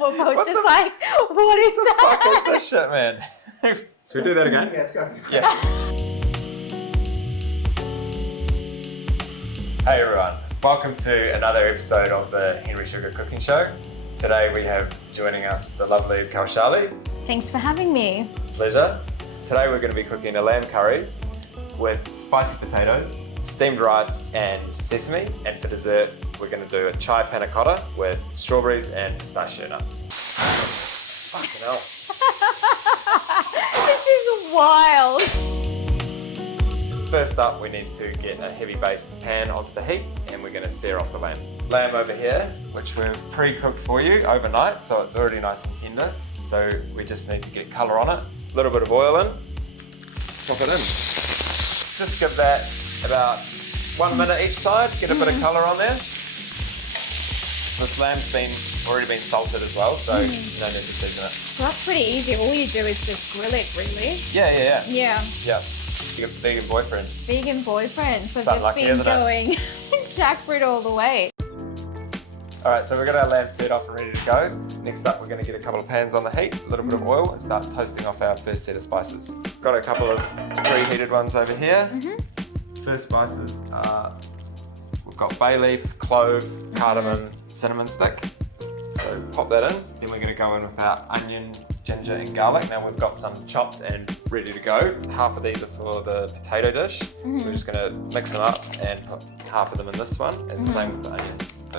We're both just like, what is What that? the fuck is this shit, man? Should we do that again? Yeah, let's go. Yeah. Hey everyone, welcome to another episode of the Henry Sugar Cooking Show. Today we have joining us the lovely Kaushali. Thanks for having me. Pleasure. Today we're going to be cooking a lamb curry with spicy potatoes, steamed rice and sesame. And for dessert, we're going to do a chai panna cotta with strawberries and pistachio nuts. Fucking hell. This is wild. First up, we need to get a heavy based pan onto the heat and we're going to sear off the lamb. Lamb over here, which we've pre-cooked for you overnight, so it's already nice and tender. So we just need to get colour on it. A little bit of oil in, drop it in. Just give that about 1 minute each side, get a bit of colour on there. This lamb's already been salted as well, so no need to season it. So that's pretty easy. All you do is just grill it, really. Yeah. Yeah. You got a vegan boyfriend. Vegan boyfriend. So Sounds just lucky, been isn't it? going jackfruit all the way. All right, so we've got our lamb seared off and ready to go. Next up, we're going to get a couple of pans on the heat, a little bit of oil, and start toasting off our first set of spices. Got a couple of preheated ones over here. First spices are, we've got bay leaf, clove, cardamom, cinnamon stick. So pop that in. Then we're going to go in with our onion, ginger and garlic. Now we've got some chopped and ready to go. Half of these are for the potato dish. So we're just going to mix them up and put half of them in this one, and the same with the onions. So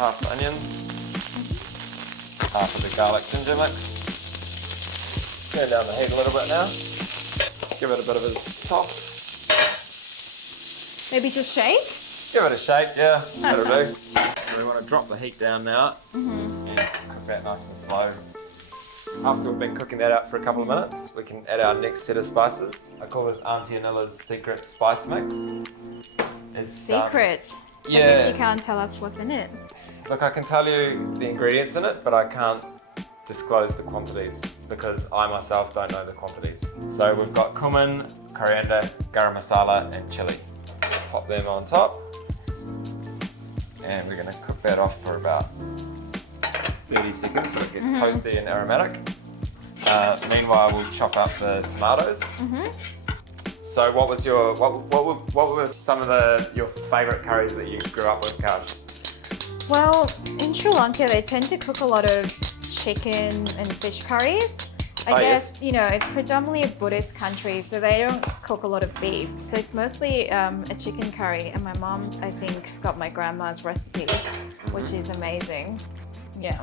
half the onions, half of the garlic ginger mix. Turn down the heat a little bit now. Give it a bit of a toss. Maybe just shake? Give it a shake, yeah, that'll do. So we want to drop the heat down now and cook that nice and slow. After we've been cooking that out for a couple of minutes, we can add our next set of spices. I call this Auntie Anilla's secret spice mix. It's, Secret. So yeah. I guess you can't tell us what's in it. Look, I can tell you the ingredients in it, but I can't disclose the quantities because I myself don't know the quantities. So we've got cumin, coriander, garam masala and chili. Pop them on top. And we're going to cook that off for about 30 seconds so it gets toasty and aromatic. Meanwhile, we'll chop up the tomatoes. So what was your what were some of your favourite curries that you grew up with, Kaush? Well, in Sri Lanka, they tend to cook a lot of chicken and fish curries. I guess, you know, it's predominantly a Buddhist country, so they don't cook a lot of beef. So it's mostly a chicken curry, and my mom, I think, got my grandma's recipe, which is amazing. Yeah.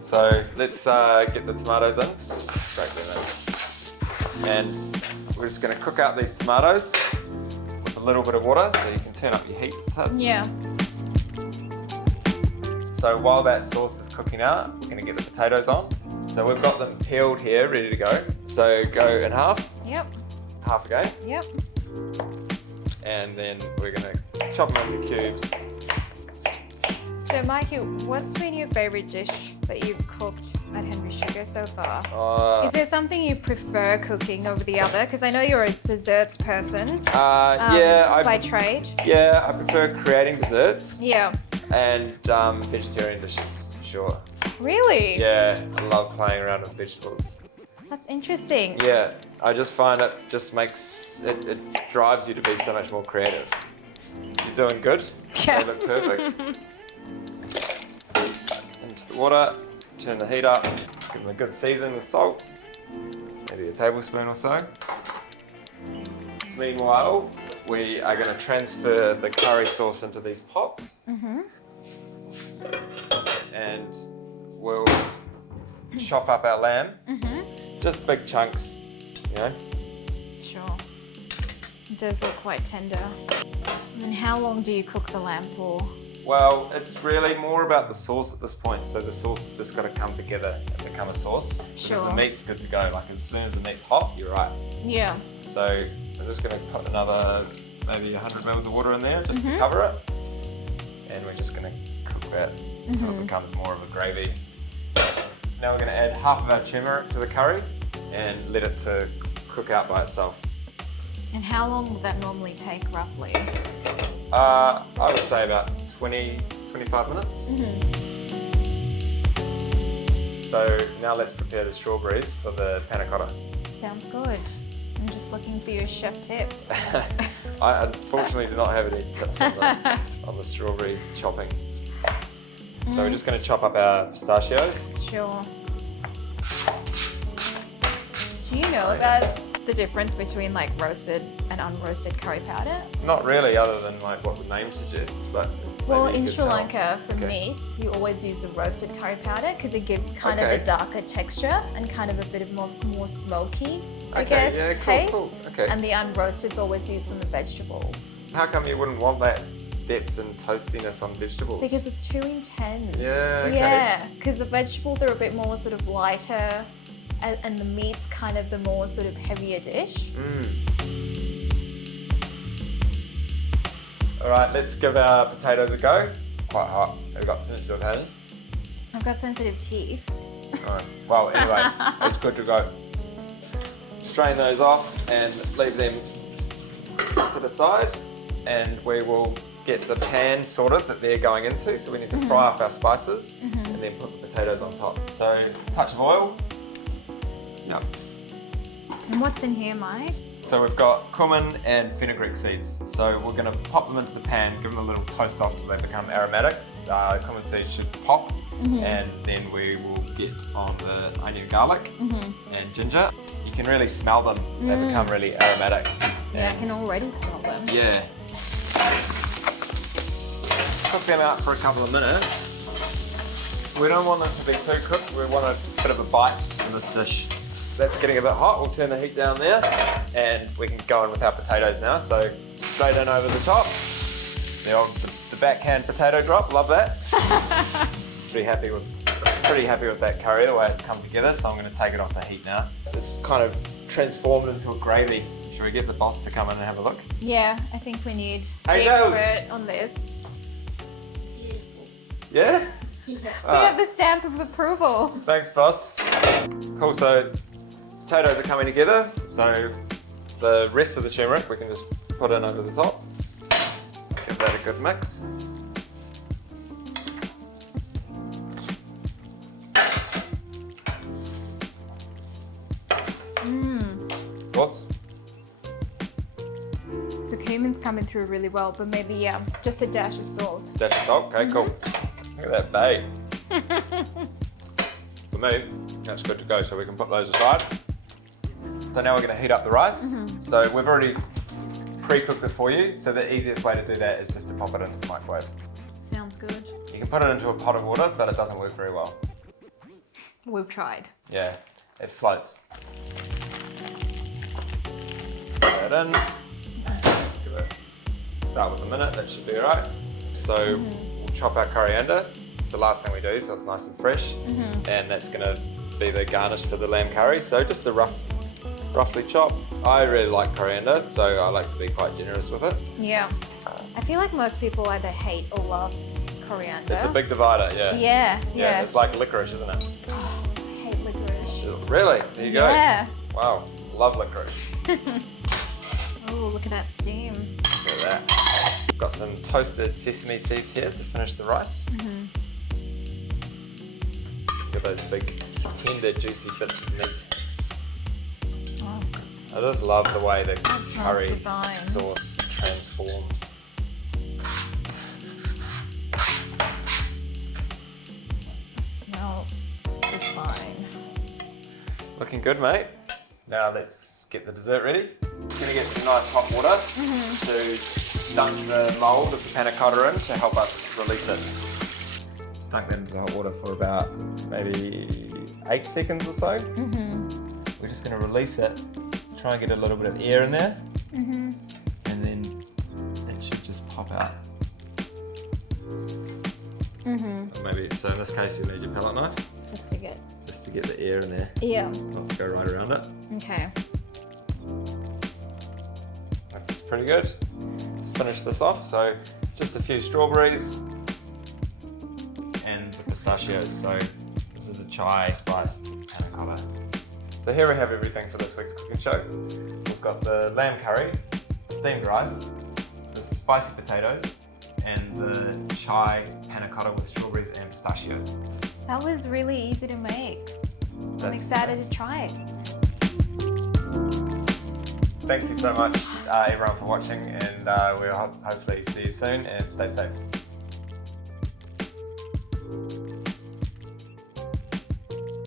So let's get the tomatoes in. Just break them in. And we're just going to cook out these tomatoes with a little bit of water, so you can turn up your heat a touch. Yeah. So while that sauce is cooking out, we're going to get the potatoes on. So we've got them peeled here, ready to go. So go in half. Yep. Half again. Yep. And then we're going to chop them into cubes. So, Mikey, what's been your favorite dish that you've cooked at Henry Sugar so far? Is there something you prefer cooking over the other? Because I know you're a desserts person. By trade. Yeah, I prefer creating desserts. Yeah. And vegetarian dishes, for sure. Really? Yeah, I love playing around with vegetables. That's interesting. Yeah, I just find it just makes, it drives you to be so much more creative. You're doing good. Yeah. They look perfect. Into the water, turn the heat up, give them a good season with salt, maybe a tablespoon or so. Meanwhile, we are going to transfer the curry sauce into these pots. And we'll chop up our lamb. Just big chunks, you know. Sure. It does look quite tender. And how long do you cook the lamb for? Well, it's really more about the sauce at this point. So the sauce has just got to come together and become a sauce. Because Sure. the meat's good to go. Like as soon as the meat's hot, you're right. Yeah. So I'm just going to put another maybe 100 mils of water in there just to cover it. And we're just going to cook that until it becomes more of a gravy. Now we're going to add half of our turmeric to the curry and let it to cook out by itself. And how long would that normally take, roughly? I would say about 20 to 25 minutes. So now let's prepare the strawberries for the panna cotta. Sounds good. I'm just looking for your chef tips. I unfortunately do not have any tips on the strawberry chopping. So we're just going to chop up our pistachios. Sure. Do you know about the difference between like roasted and unroasted curry powder? Not really, other than like what the name suggests, but Well, maybe you in could Sri tell. Lanka, for Okay. meats, you always use the roasted curry powder because it gives kind of Okay. a darker texture and kind of a bit of more smoky, I Okay, guess, yeah, cool, taste. cool. Okay. And the unroasted is always used on the vegetables. How come you wouldn't want that depth and toastiness on vegetables? Because it's too intense. Yeah, okay. Yeah, because the vegetables are a bit more sort of lighter and the meat's kind of the more sort of heavier dish. All right, let's give our potatoes a go. Quite hot. Have you got sensitive hands? I've got sensitive teeth. All right. Well, anyway, it's good to go. Strain those off and leave them sit aside, and we will get the pan sorted that they're going into. So we need to fry off our spices and then put the potatoes on top. So touch of oil. Yep. And what's in here, Mike? So we've got cumin and fenugreek seeds. So we're going to pop them into the pan, give them a little toast off till they become aromatic. Cumin seeds should pop, and then we will get on the onion, garlic, and ginger. You can really smell them. They become really aromatic. Yeah, I can already smell them. Yeah. Cook them out for a couple of minutes. We don't want them to be too cooked. We want a bit of a bite in this dish. That's getting a bit hot. We'll turn the heat down there, and we can go in with our potatoes now. So straight in over the top. The backhand potato drop. Love that. Pretty happy with that curry, the way it's come together. So I'm going to take it off the heat now. It's kind of transformed into a gravy. Should we get the boss to come in and have a look? Yeah, I think we need Hey, the Nels. expert on this. Yeah? We got the stamp of approval. Thanks, boss. Cool, so potatoes are coming together. So the rest of the turmeric we can just put in over the top. Give that a good mix. Thoughts? The cumin's coming through really well, but maybe just a dash of salt. Dash of salt, okay, cool. Look at that babe. For me, that's good to go, so we can put those aside. So now we're going to heat up the rice. So we've already pre-cooked it for you, so the easiest way to do that is just to pop it into the microwave. Sounds good. You can put it into a pot of water, but it doesn't work very well. We've tried. Yeah, it floats. Put that in. Give it, start with a minute, that should be alright. So we'll chop our coriander. It's the last thing we do, so it's nice and fresh. And that's gonna be the garnish for the lamb curry. So just a roughly chop. I really like coriander, so I like to be quite generous with it. Yeah. I feel like most people either hate or love coriander. It's a big divider, yeah. Yeah. It's like licorice, isn't it? I hate licorice. Really? There you go. Yeah. Wow, love licorice. Oh, look at that steam. Look at that. Got some toasted sesame seeds here to finish the rice. Look at those big, tender, juicy bits of meat. Oh, I just love the way the smells curry divine. sauce transforms. it smells divine. Looking good, mate. Now let's get the dessert ready. We're gonna get some nice hot water to dunk the mold of the panna cotta in to help us release it. Dunk that into the hot water for about maybe 8 seconds or so. We're just gonna release it, try and get a little bit of air in there, and then it should just pop out. Or maybe, so in this case you'll need your palette knife, Just to get. just to get the air in there, Yeah. not to go right around it. Okay. Looks pretty good. Let's finish this off. So just a few strawberries and the pistachios. So this is a chai spiced panna cotta. So here we have everything for this week's cooking show. We've got the lamb curry, steamed rice, the spicy potatoes, and the chai panna cotta with strawberries and pistachios. That was really easy to make. I'm excited to try it. Thank you so much, everyone, for watching, and we'll hopefully see you soon, and stay safe.